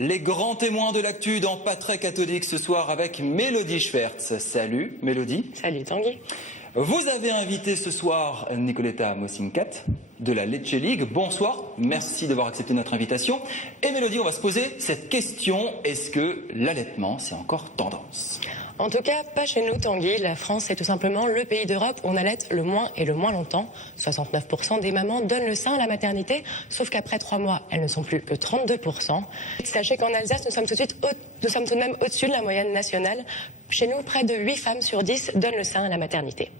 Les grands témoins de l'actu dans Pas très catholique ce soir avec Mélodie Schwertz. Salut Mélodie. Salut Tanguy. Vous avez invité ce soir Nicoletta Mosincat de la Lecce League. Bonsoir, merci d'avoir accepté notre invitation. Et Mélodie, on va se poser cette question, est-ce que l'allaitement c'est encore tendance ? En tout cas, pas chez nous Tanguy. La France est tout simplement le pays d'Europe où on allaite le moins et le moins longtemps. 69% des mamans donnent le sein à la maternité, sauf qu'après 3 mois, elles ne sont plus que 32%. Sachez qu'en Alsace, nous sommes tout de même au-dessus de la moyenne nationale. Chez nous, près de 8 femmes sur 10 donnent le sein à la maternité.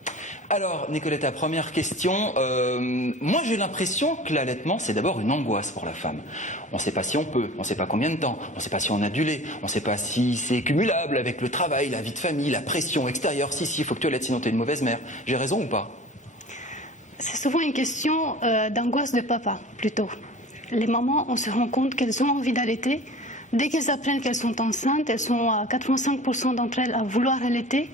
Alors, Nicoletta, première question. Moi, j'ai l'impression que l'allaitement, c'est d'abord une angoisse pour la femme. On ne sait pas si on peut, on ne sait pas combien de temps, on ne sait pas si on a du lait, on ne sait pas si c'est cumulable avec le travail, la vie de famille, la pression extérieure. Si, il faut que tu allaites, sinon tu es une mauvaise mère. J'ai raison ou pas ? C'est souvent une question d'angoisse de papa, plutôt. Les mamans, on se rend compte qu'elles ont envie d'allaiter. Dès qu'elles apprennent qu'elles sont enceintes, elles sont à 85% d'entre elles à vouloir allaiter.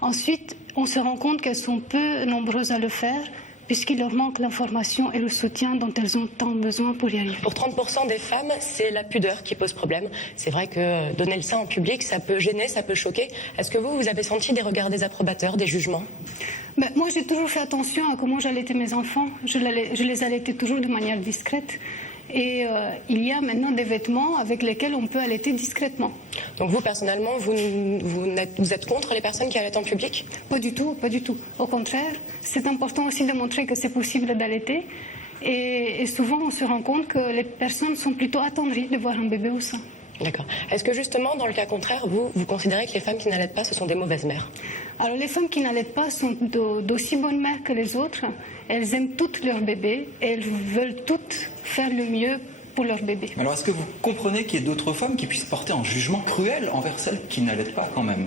Ensuite, on se rend compte qu'elles sont peu nombreuses à le faire, puisqu'il leur manque l'information et le soutien dont elles ont tant besoin pour y arriver. Pour 30% des femmes, c'est la pudeur qui pose problème. C'est vrai que donner le sein en public, ça peut gêner, ça peut choquer. Est-ce que vous avez senti des regards désapprobateurs, des jugements ? Moi, j'ai toujours fait attention à comment j'allaitais mes enfants. Je les allaitais toujours de manière discrète. Et il y a maintenant des vêtements avec lesquels on peut allaiter discrètement. Donc vous, personnellement, vous êtes contre les personnes qui allaitent en public ? Pas du tout, pas du tout. Au contraire, c'est important aussi de montrer que c'est possible d'allaiter. Et souvent, on se rend compte que les personnes sont plutôt attendries de voir un bébé au sein. D'accord. Est-ce que justement, dans le cas contraire, vous considérez que les femmes qui n'allaitent pas, ce sont des mauvaises mères ? Alors les femmes qui n'allaitent pas sont d'aussi bonnes mères que les autres. Elles aiment toutes leurs bébés et elles veulent toutes faire le mieux pour leur bébé. Alors est-ce que vous comprenez qu'il y ait d'autres femmes qui puissent porter un jugement cruel envers celles qui n'allaitent pas quand même ?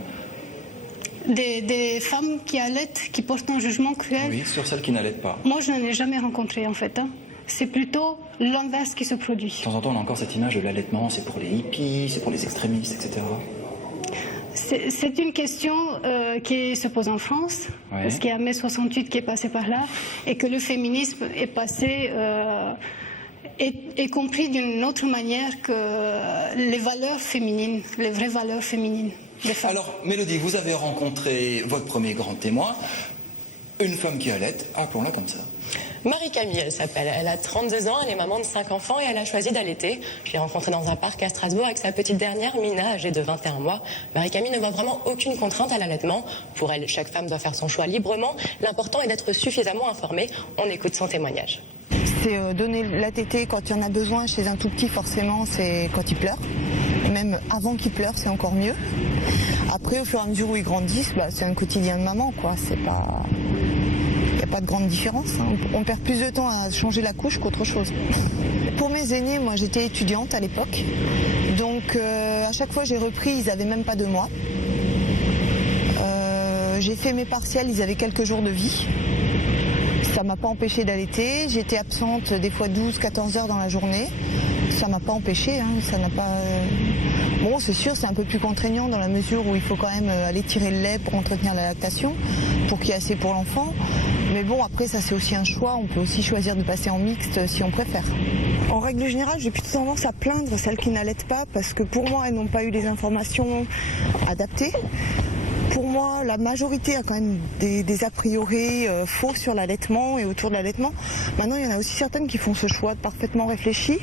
Des femmes qui allaitent, qui portent un jugement cruel ? Oui, sur celles qui n'allaitent pas. Moi, je n'en ai jamais rencontré en fait. C'est plutôt l'inverse qui se produit. De temps en temps, on a encore cette image de l'allaitement, c'est pour les hippies, c'est pour les extrémistes, etc. C'est une question qui se pose en France, ouais. Parce qu'il y a mai 68 qui est passé par là, et que le féminisme est passé, est compris d'une autre manière que les valeurs féminines, les vraies valeurs féminines des femmes. Alors, Mélodie, vous avez rencontré votre premier grand témoin, une femme qui allaite, appelons-la comme ça. Marie-Camille, elle s'appelle. Elle a 32 ans, elle est maman de 5 enfants et elle a choisi d'allaiter. Je l'ai rencontrée dans un parc à Strasbourg avec sa petite dernière, Mina, âgée de 21 mois. Marie-Camille ne voit vraiment aucune contrainte à l'allaitement. Pour elle, chaque femme doit faire son choix librement. L'important est d'être suffisamment informée. On écoute son témoignage. C'est donner la tétée quand il y en a besoin. Chez un tout petit, forcément, c'est quand il pleure. Et même avant qu'il pleure, c'est encore mieux. Après, au fur et à mesure où ils grandissent, c'est un quotidien de maman, quoi. C'est pas... Il n'y a pas de grande différence. On perd plus de temps à changer la couche qu'autre chose. Pour mes aînés, moi j'étais étudiante à l'époque. Donc à chaque fois j'ai repris, ils n'avaient même pas 2 mois. J'ai fait mes partiels, ils avaient quelques jours de vie. Ça ne m'a pas empêché d'allaiter. J'étais absente des fois 12-14 heures dans la journée. Ça ne m'a pas empêché. Ça n'a pas... Bon, c'est sûr, c'est un peu plus contraignant dans la mesure où il faut quand même aller tirer le lait pour entretenir la lactation, pour qu'il y ait assez pour l'enfant. Mais bon, après, ça c'est aussi un choix. On peut aussi choisir de passer en mixte si on préfère. En règle générale, j'ai plutôt tendance à plaindre celles qui n'allaitent pas parce que pour moi, elles n'ont pas eu les informations adaptées. Pour moi, la majorité a quand même des a priori faux sur l'allaitement et autour de l'allaitement. Maintenant, il y en a aussi certaines qui font ce choix parfaitement réfléchi.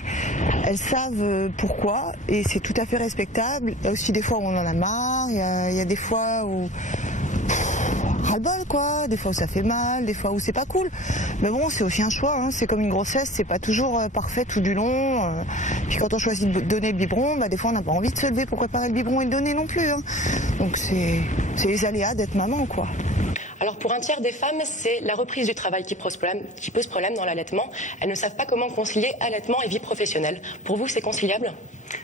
Elles savent pourquoi et c'est tout à fait respectable. Il y a aussi des fois où on en a marre, il y a des fois où... ras-le-bol quoi, des fois où ça fait mal, des fois où c'est pas cool. Mais bon, c'est aussi un choix, c'est comme une grossesse, c'est pas toujours parfait tout du long. Puis quand on choisit de donner le biberon, des fois on n'a pas envie de se lever pour préparer le biberon et le donner non plus. Donc c'est les aléas d'être maman quoi. Alors pour un tiers des femmes, c'est la reprise du travail qui pose problème dans l'allaitement. Elles ne savent pas comment concilier allaitement et vie professionnelle. Pour vous, c'est conciliable ?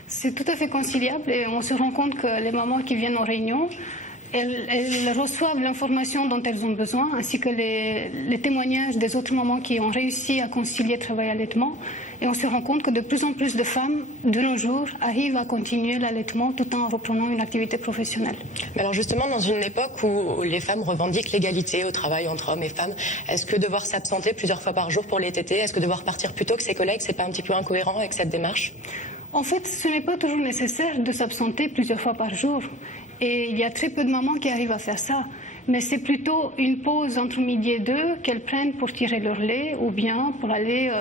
C'est tout à fait conciliable et on se rend compte que les mamans qui viennent en réunion, elles reçoivent l'information dont elles ont besoin, ainsi que les témoignages des autres mamans qui ont réussi à concilier travail et allaitement. Et on se rend compte que de plus en plus de femmes, de nos jours, arrivent à continuer l'allaitement tout en reprenant une activité professionnelle. Mais alors justement, dans une époque où les femmes revendiquent l'égalité au travail entre hommes et femmes, est-ce que devoir s'absenter plusieurs fois par jour pour les tétés, est-ce que devoir partir plus tôt que ses collègues, c'est pas un petit peu incohérent avec cette démarche ? En fait, ce n'est pas toujours nécessaire de s'absenter plusieurs fois par jour. Et il y a très peu de mamans qui arrivent à faire ça. Mais c'est plutôt une pause entre midi et 2 qu'elles prennent pour tirer leur lait ou bien pour aller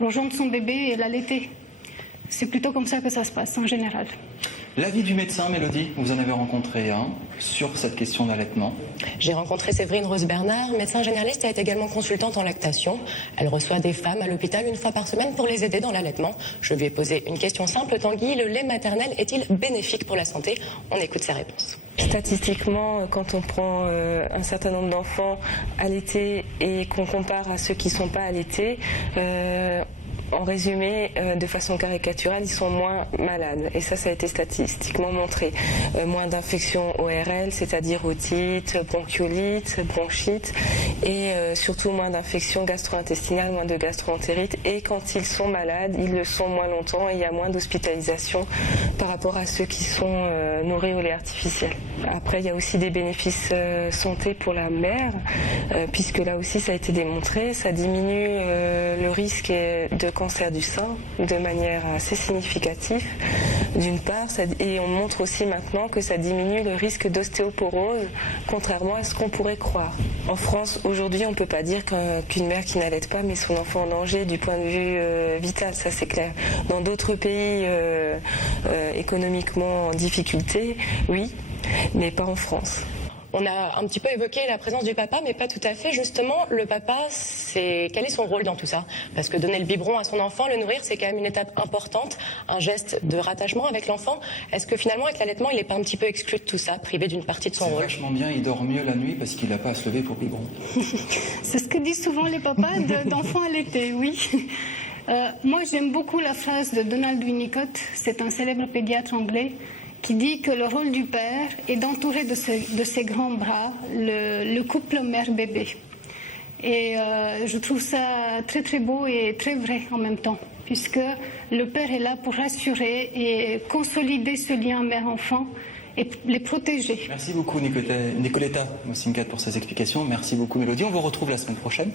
rejoindre son bébé et l'allaiter. C'est plutôt comme ça que ça se passe en général. L'avis du médecin, Mélodie, vous en avez rencontré un sur cette question d'allaitement. J'ai rencontré Séverine Rose-Bernard, médecin généraliste, elle est également consultante en lactation. Elle reçoit des femmes à l'hôpital une fois par semaine pour les aider dans l'allaitement. Je lui ai posé une question simple. Tanguy, le lait maternel est-il bénéfique pour la santé? On écoute sa réponse. Statistiquement, quand on prend un certain nombre d'enfants allaités et qu'on compare à ceux qui ne sont pas allaités, en résumé, de façon caricaturale, ils sont moins malades. Et ça a été statistiquement montré. Moins d'infections ORL, c'est-à-dire otite, bronchiolite, bronchite, et surtout moins d'infections gastro-intestinales, moins de gastro-entérite. Et quand ils sont malades, ils le sont moins longtemps et il y a moins d'hospitalisation par rapport à ceux qui sont nourris au lait artificiel. Après, il y a aussi des bénéfices santé pour la mère, puisque là aussi ça a été démontré, ça diminue le risque de cancer du sein de manière assez significative, d'une part, et on montre aussi maintenant que ça diminue le risque d'ostéoporose, contrairement à ce qu'on pourrait croire. En France, aujourd'hui, on ne peut pas dire qu'une mère qui n'allaite pas met son enfant en danger du point de vue vital, ça c'est clair. Dans d'autres pays économiquement en difficulté, oui, mais pas en France. On a un petit peu évoqué la présence du papa, mais pas tout à fait. Justement, le papa, quel est son rôle dans tout ça? Parce que donner le biberon à son enfant, le nourrir, c'est quand même une étape importante, un geste de rattachement avec l'enfant. Est-ce que finalement, avec l'allaitement, il n'est pas un petit peu exclu de tout ça, privé d'une partie de son rôle? C'est vachement bien, il dort mieux la nuit parce qu'il n'a pas à se lever pour le biberon. C'est ce que disent souvent les papas d'enfants allaités, oui. Moi, j'aime beaucoup la phrase de Donald Winnicott, c'est un célèbre pédiatre anglais, qui dit que le rôle du père est d'entourer de ses grands bras le couple mère-bébé. Et je trouve ça très très beau et très vrai en même temps, puisque le père est là pour rassurer et consolider ce lien mère-enfant et les protéger. Merci beaucoup Nicoletta Mosingat pour ces explications. Merci beaucoup Mélodie. On vous retrouve la semaine prochaine.